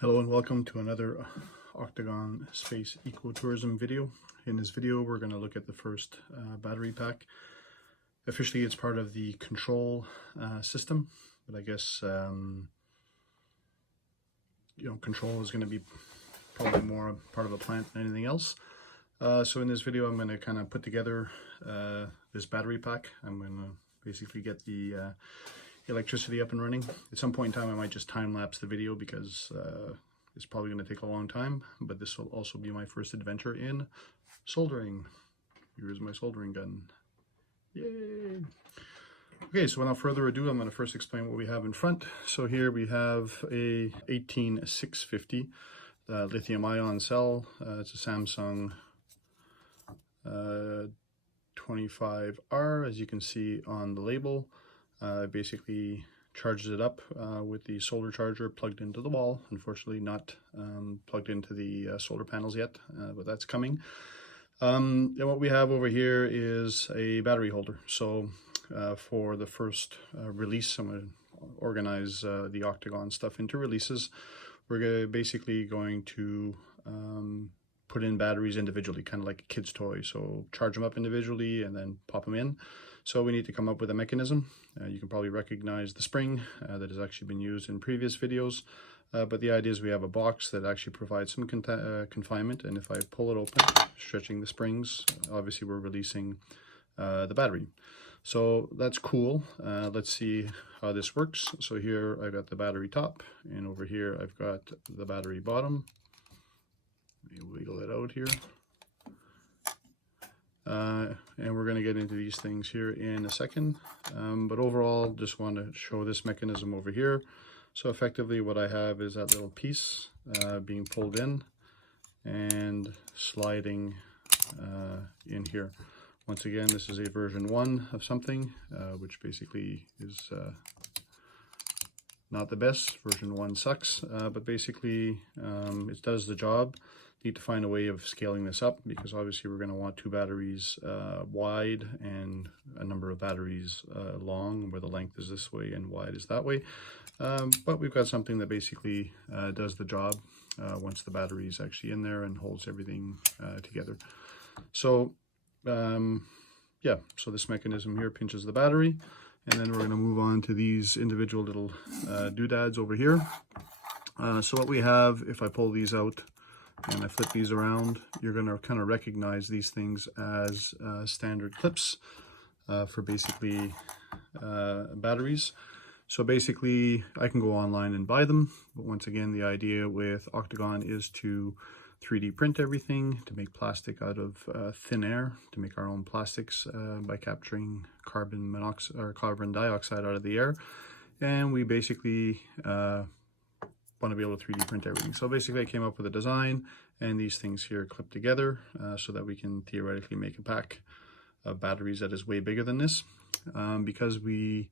Hello and welcome to another Octagon Space Ecotourism video. In this video we're going to look at the first battery pack. Officially it's part of the control system, but I guess control is going to be probably more part of a plant than anything else. So in this video I'm going to kind of put together this battery pack. I'm going to basically get the electricity up and running. At some point in time I might just time lapse the video because it's probably going to take a long time, but this will also be my first adventure in soldering. Here's my soldering gun. Yay! Okay, so without further ado, I'm going to first explain what we have in front. So here we have a 18650 lithium ion cell. It's a Samsung 25R, as you can see on the label. Basically charges it up with the solar charger plugged into the wall. Unfortunately not plugged into the solar panels yet, but that's coming. And what we have over here is a battery holder. So for the first release, I'm going to organize the Octagon stuff into releases. We're basically going to put in batteries individually, kind of like a kid's toy. So charge them up individually and then pop them in. So we need to come up with a mechanism. You can probably recognize the spring that has actually been used in previous videos. But the idea is we have a box that actually provides some confinement. And if I pull it open, stretching the springs, obviously we're releasing the battery. So that's cool. Let's see how this works. So here I've got the battery top, and over here I've got the battery bottom. Let me wiggle it out here. And we're going to get into these things here in a second, but overall just want to show this mechanism over here. So effectively what I have is that little piece being pulled in and sliding in here. Once again, this is a version 1 of something, which basically is not the best. Version 1 sucks, but basically it does the job. Need to find a way of scaling this up, because obviously we're going to want 2 batteries wide and a number of batteries long, where the length is this way and wide is that way. But we've got something that basically does the job once the battery is actually in there and holds everything together. So yeah, so this mechanism here pinches the battery, and then we're going to move on to these individual little doodads over here. So what we have, if I pull these out and I flip these around, you're going to kind of recognize these things as standard clips for basically batteries. So basically I can go online and buy them, but once again the idea with Octagon is to 3D print everything, to make plastic out of thin air, to make our own plastics by capturing carbon monoxide or carbon dioxide out of the air. And we basically want to be able to 3D print everything. So basically I came up with a design, and these things here clip together so that we can theoretically make a pack of batteries that is way bigger than this. Because we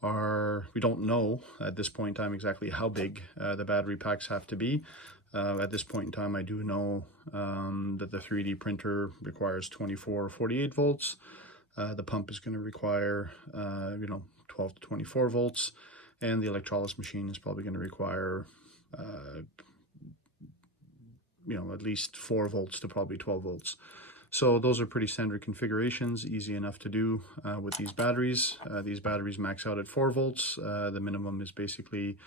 don't know at this point in time exactly how big the battery packs have to be. At this point in time I do know that the 3D printer requires 24 or 48 volts. The pump is going to require 12 to 24 volts. And the electrolysis machine is probably going to require, at least 4 volts to probably 12 volts. So those are pretty standard configurations, easy enough to do with these batteries. These batteries max out at 4 volts. The minimum is basically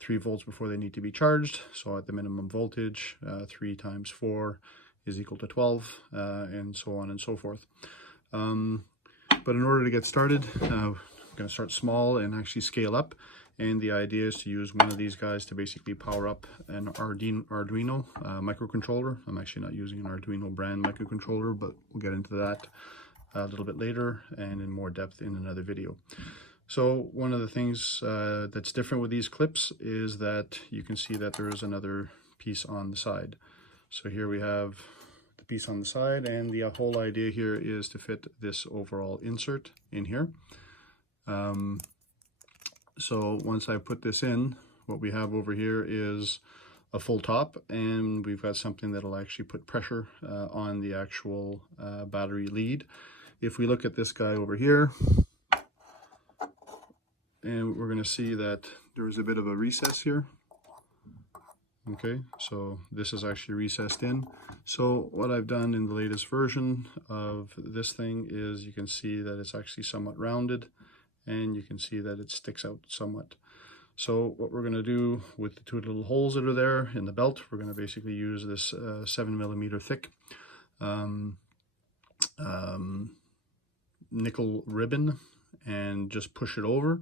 3 volts before they need to be charged. So at the minimum voltage, 3 times 4 is equal to 12, and so on and so forth. But in order to get started, going to start small and actually scale up, and the idea is to use one of these guys to basically power up an Arduino microcontroller. I'm actually not using an Arduino brand microcontroller, but we'll get into that a little bit later and in more depth in another video. So one of the things that's different with these clips is that you can see that there is another piece on the side. So here we have the piece on the side, and the whole idea here is to fit this overall insert in here. So once I put this in, what we have over here is a full top, and we've got something that'll actually put pressure on the actual battery lead. If we look at this guy over here, and we're going to see that there is a bit of a recess here. Okay, so this is actually recessed in. So what I've done in the latest version of this thing is you can see that it's actually somewhat rounded, and you can see that it sticks out somewhat. So what we're going to do with the two little holes that are there in the belt, we're going to basically use this 7mm thick nickel ribbon and just push it over.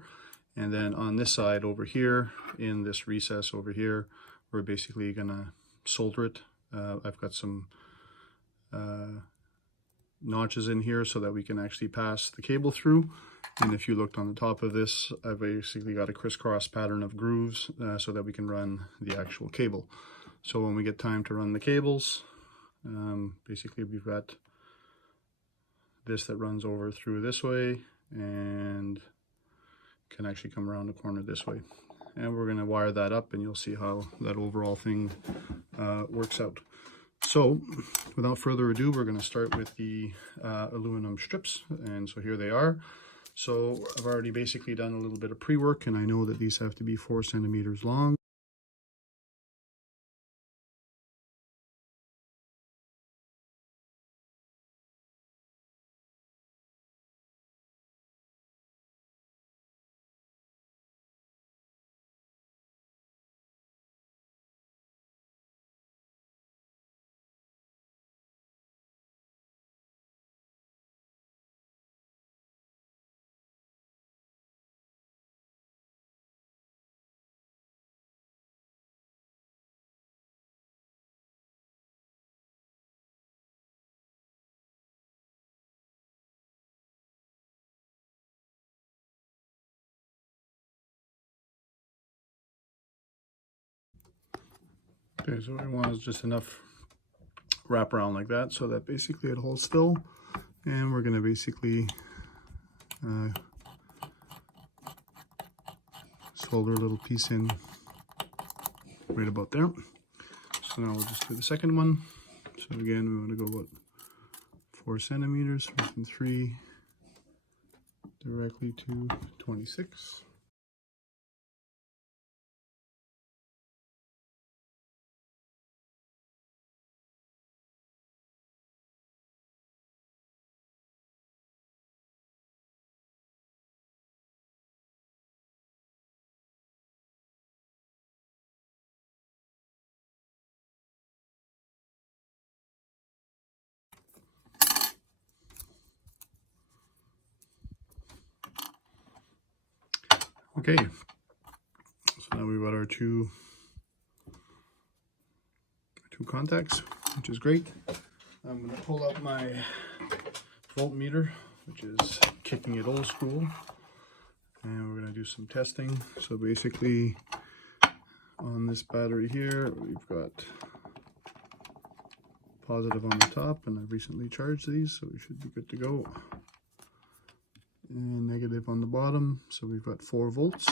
And then on this side over here, in this recess over here, we're basically going to solder it. I've got some notches in here so that we can actually pass the cable through. And if you looked on the top of this, I've basically got a crisscross pattern of grooves so that we can run the actual cable. So when we get time to run the cables, basically we've got this that runs over through this way and can actually come around the corner this way. And we're going to wire that up, and you'll see how that overall thing works out. So without further ado, we're going to start with the aluminum strips, and so here they are. So I've already basically done a little bit of pre-work, and I know that these have to be 4 centimeters long. Okay, so what we want is just enough wrap around like that so that basically it holds still, and we're going to basically solder a little piece in right about there. So now we'll just do the second one. So again, we want to go about 4 centimeters, from 3 directly to 26. Okay, so now we've got our two contacts, which is great. I'm going to pull out my voltmeter, which is kicking it old school, and we're going to do some testing. So basically on this battery here, we've got positive on the top, and I've recently charged these, so we should be good to go. And negative on the bottom, so we've got 4 volts.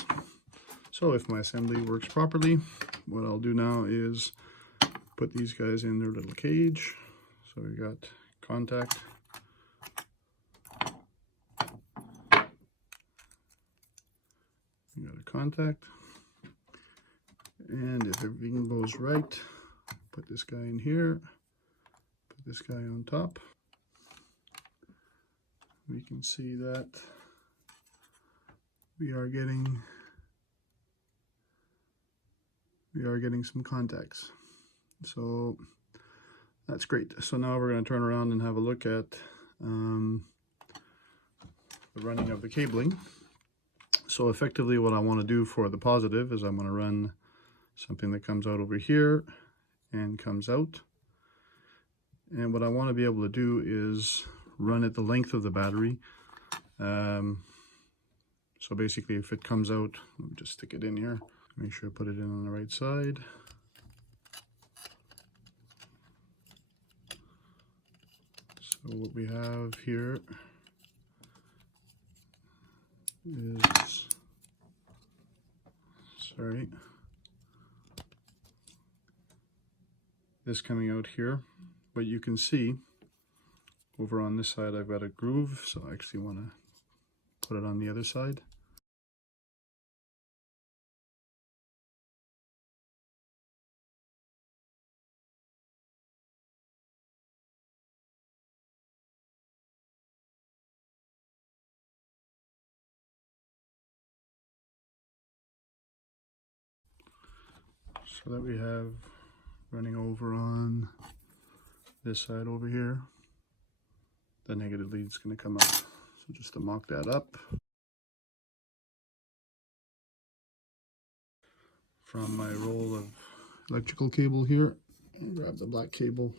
So if my assembly works properly, what I'll do now is put these guys in their little cage. So we got contact, we got a contact, and if everything goes right, put this guy in here, put this guy on top. We can see that we are getting some contacts. So that's great. So now we're going to turn around and have a look at the running of the cabling. So effectively what I want to do for the positive is I'm going to run something that comes out over here and comes out. And what I want to be able to do is run it the length of the battery. So basically if it comes out, let me just stick it in here, make sure I put it in on the right side. So what we have here is, this coming out here, but you can see over on this side I've got a groove, so I actually want to put it on the other side. so that we have running over on this side over here. The negative lead is going to come up. So just to mock that up. From my roll of electrical cable here, and grab the black cable.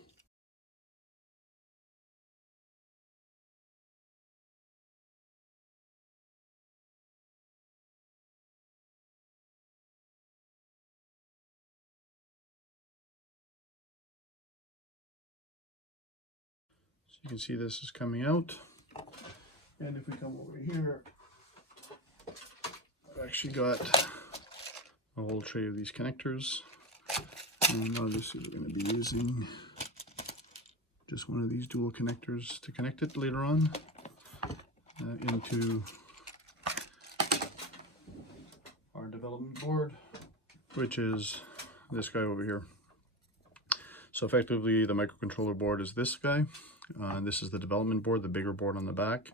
So you can see this is coming out. And if we come over here, I've actually got a whole tray of these connectors. And obviously we're going to be using just one of these dual connectors to connect it later on into our development board, which is this guy over here. So effectively the microcontroller board is this guy. This is the development board, the bigger board on the back.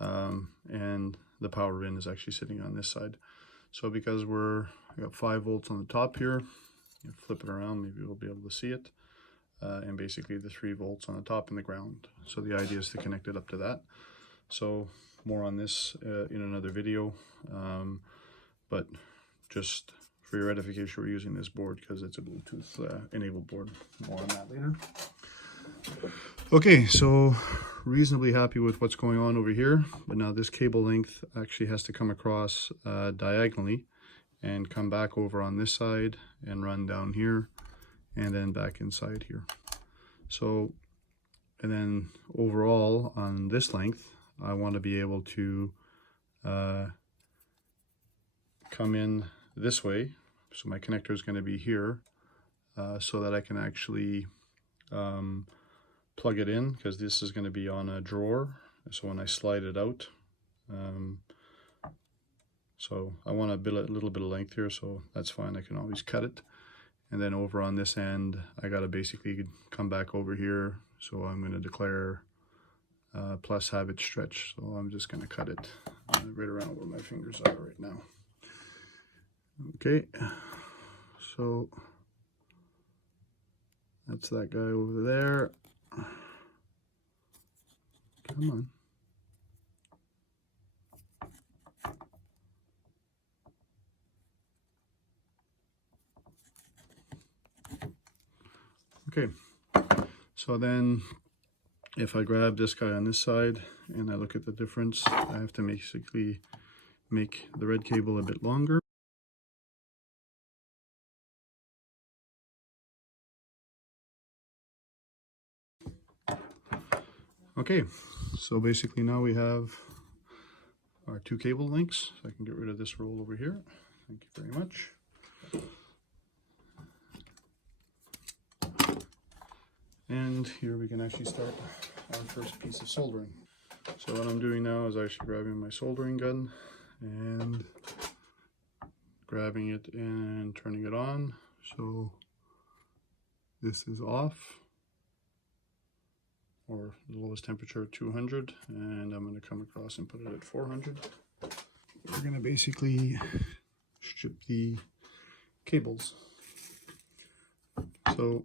And the power in is actually sitting on this side. So because I got 5 volts on the top here, you flip it around, maybe we'll be able to see it. And basically the 3 volts on the top and the ground. So the idea is to connect it up to that. So more on this in another video. But just for your edification, we're using this board because it's a Bluetooth enabled board. More on that later. Okay, so reasonably happy with what's going on over here, but now this cable length actually has to come across diagonally and come back over on this side and run down here and then back inside here. So, and then overall on this length, I want to be able to come in this way. So my connector is going to be here so that I can actually plug it in, because this is going to be on a drawer. So when I slide it out, so I want a little bit of length here, so that's fine. I can always cut it. And then over on this end, I got to basically come back over here. So I'm going to declare plus have it stretch. So I'm just going to cut it right around where my fingers are right now. Okay, so that's that guy over there. Come on. Okay, so then if I grab this guy on this side and I look at the difference, I have to basically make the red cable a bit longer. Okay, so basically now we have our 2 cable links. So I can get rid of this roll over here. Thank you very much. And here we can actually start our first piece of soldering. So what I'm doing now is actually grabbing my soldering gun and grabbing it and turning it on. So this is off, or the lowest temperature at 200, and I'm going to come across and put it at 400. We're going to basically strip the cables. So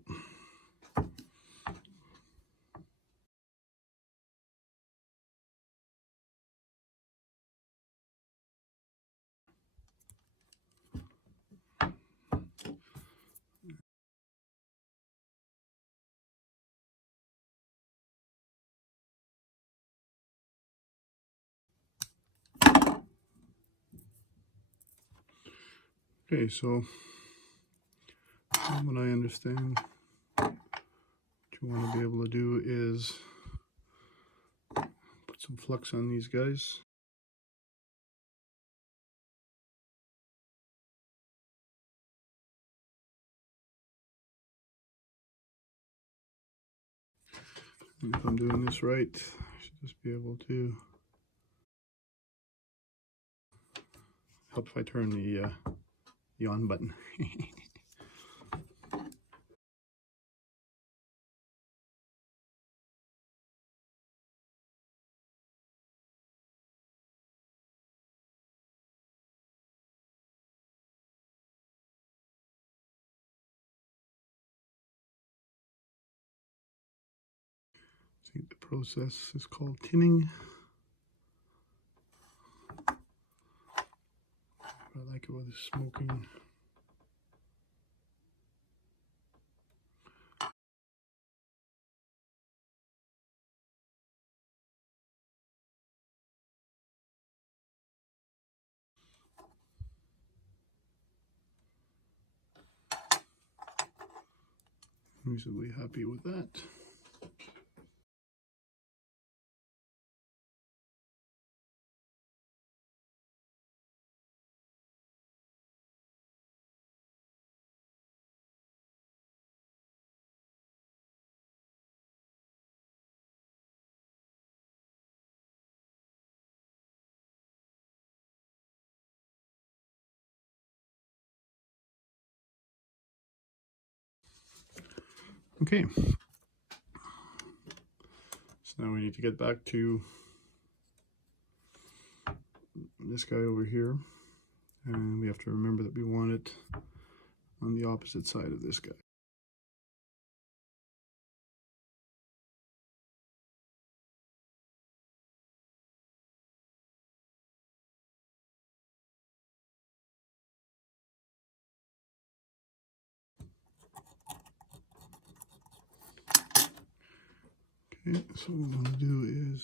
okay, so what I understand what you want to be able to do is put some flux on these guys. And if I'm doing this right, I should just be able to help if I turn the on button. process is called tinning. I like it with the smoking. Reasonably happy with that. Okay, so now we need to get back to this guy over here, and we have to remember that we want it on the opposite side of this guy. Okay, so what we want to do is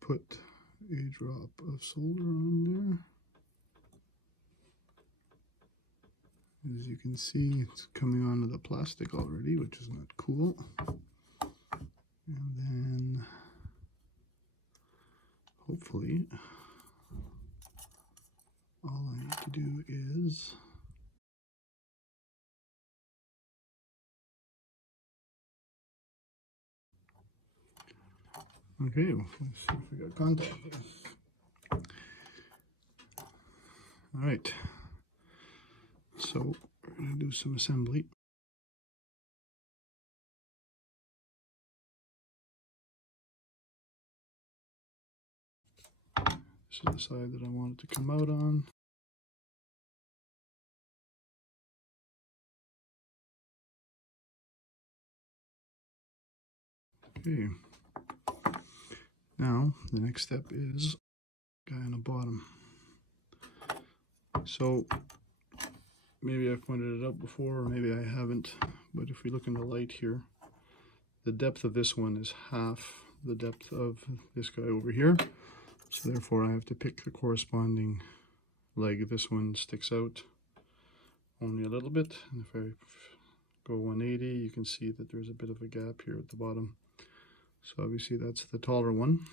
put a drop of solder on there. As you can see, it's coming onto the plastic already, which is not cool. And then hopefully all I need to do is okay, well, let's see if we got contact. All right, so we're going to do some assembly. This is the side that I want it to come out on. Okay, now the next step is guy on the bottom. So maybe I've pointed it out before, or maybe I haven't, but if we look in the light here, the depth of this one is half the depth of this guy over here. So therefore I have to pick the corresponding leg. This one sticks out only a little bit, and if I go 180, you can see that there's a bit of a gap here at the bottom. So obviously that's the taller one,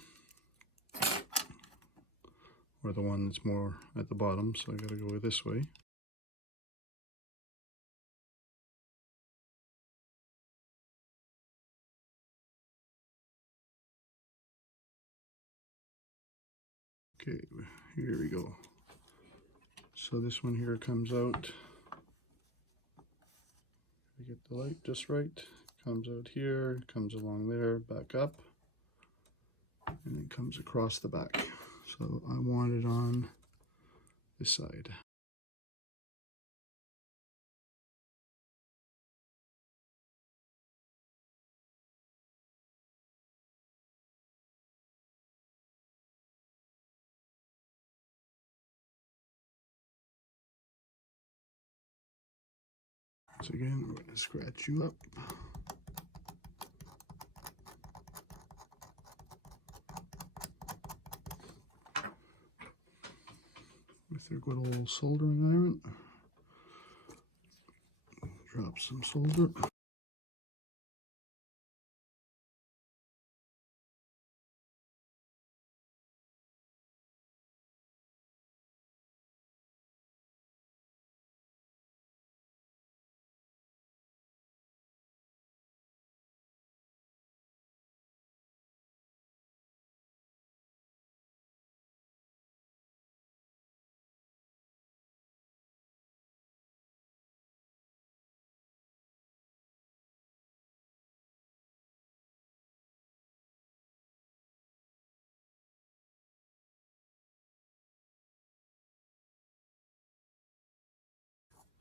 or the one that's more at the bottom, so I gotta go this way. Okay, here we go. So this one here comes out, I get the light just right, comes out here, comes along there, back up, and then comes across the back. So I want it on this side. So again, we're going to scratch you up. With your good old soldering iron. Drop some solder.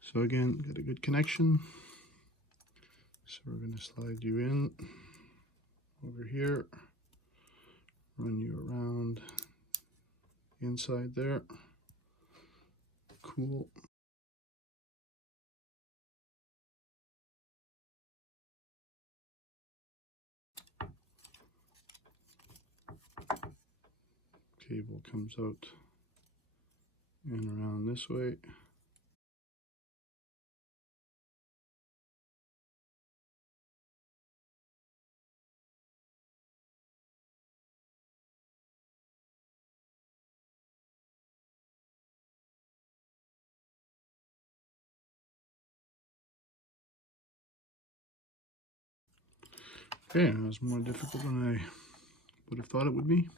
So again, got a good connection. So we're going to slide you in over here, run you around inside there. Cool. Cable comes out and around this way. Okay, that was more difficult than I would have thought it would be.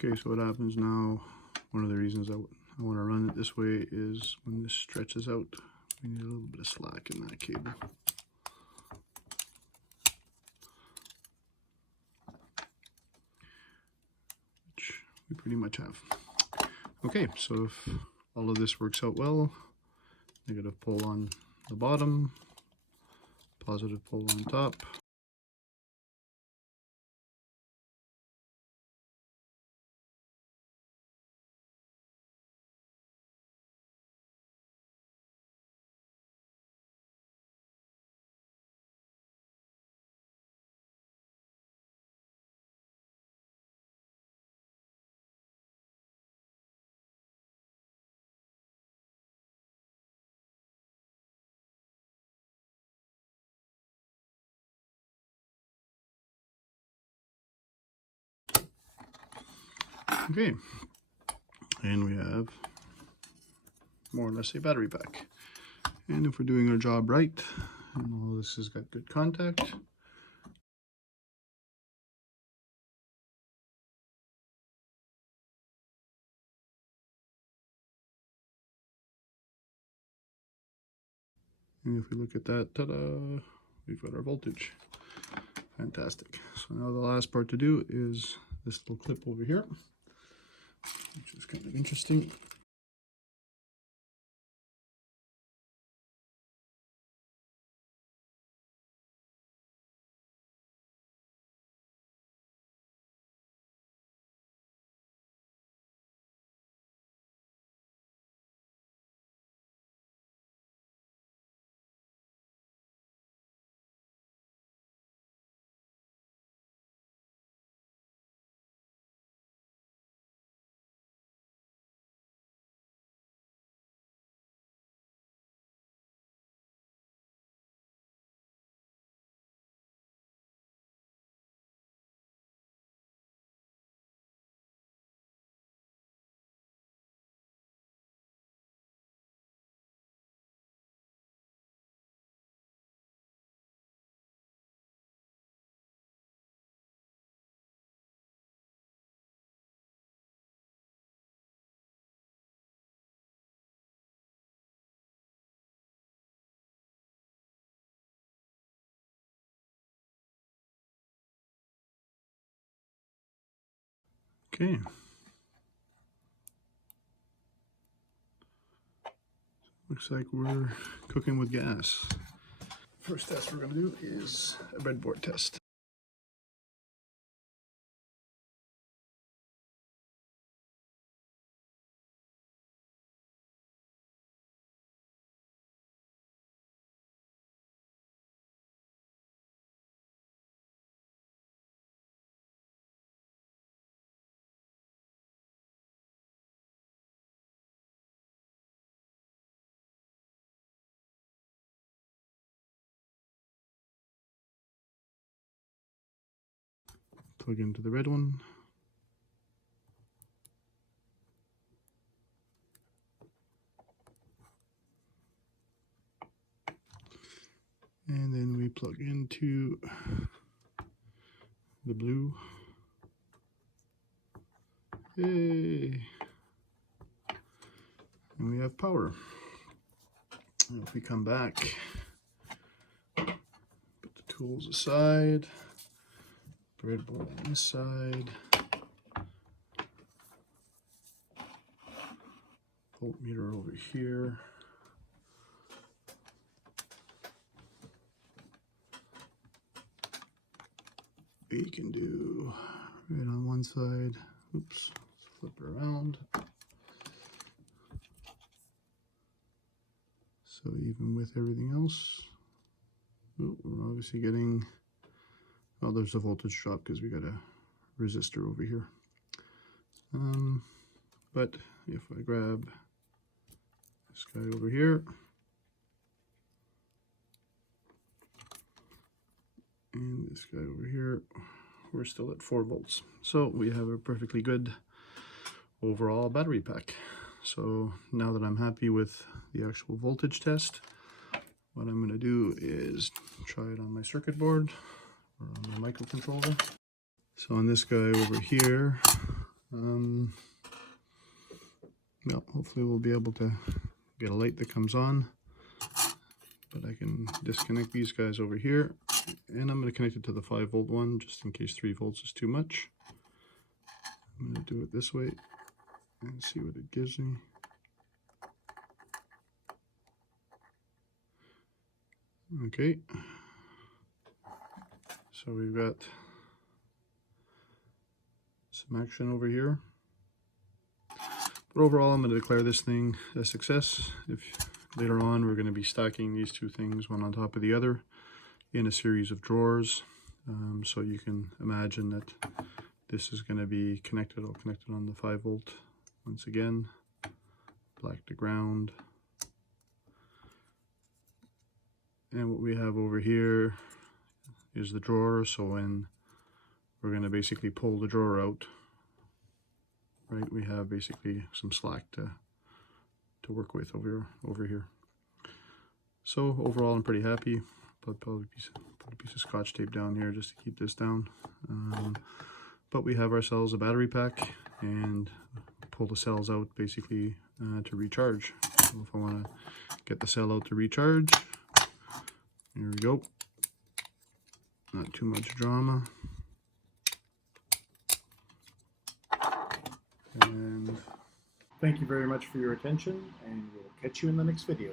Okay, so what happens now, one of the reasons I want to run it this way is when this stretches out, we need a little bit of slack in that cable. Which we pretty much have. Okay, so if all of this works out well, negative pole on the bottom, positive pole on top. Okay, and we have more or less a battery pack. And if we're doing our job right, and all this has got good contact, and if we look at that, ta-da, we've got our voltage. Fantastic. So now the last part to do is this little clip over here, which is kind of interesting. Okay. Looks like we're cooking with gas. First test we're going to do is a breadboard test. Plug into the red one. we plug into the blue. Yay! And we have power. And if we come back, put the tools aside, breadboard on this side, voltmeter over here. We can do right on one side. Oops, let's flip it around. So even with everything else, we're obviously getting, well, there's a voltage drop because we got a resistor over here. But if I grab this guy over here, and this guy over here, we're still at 4 volts. So we have a perfectly good overall battery pack. So now that I'm happy with the actual voltage test, what I'm going to do is try it on my circuit board or on my microcontroller. So on this guy over here, well, hopefully we'll be able to get a light that comes on. But I can disconnect these guys over here, and I'm going to connect it to the 5 volt one just in case 3 volts is too much. I'm going to do it this way and see what it gives me. Okay, so we've got some action over here. But overall, I'm going to declare this thing a success. If later on we're going to be stacking these two things one on top of the other in a series of drawers. So you can imagine that this is going to be connected. I'll connect it on the 5 volt once again, black to ground. And what we have over here is the drawer. So when we're going to basically pull the drawer out, right, we have basically some slack to work with over here. So overall, I'm pretty happy. Probably put a piece of scotch tape down here just to keep this down. But we have ourselves a battery pack, and pull the cells out basically to recharge. So if I want to get the cell out to recharge, here we go. Not too much drama. And thank you very much for your attention, and we'll catch you in the next video.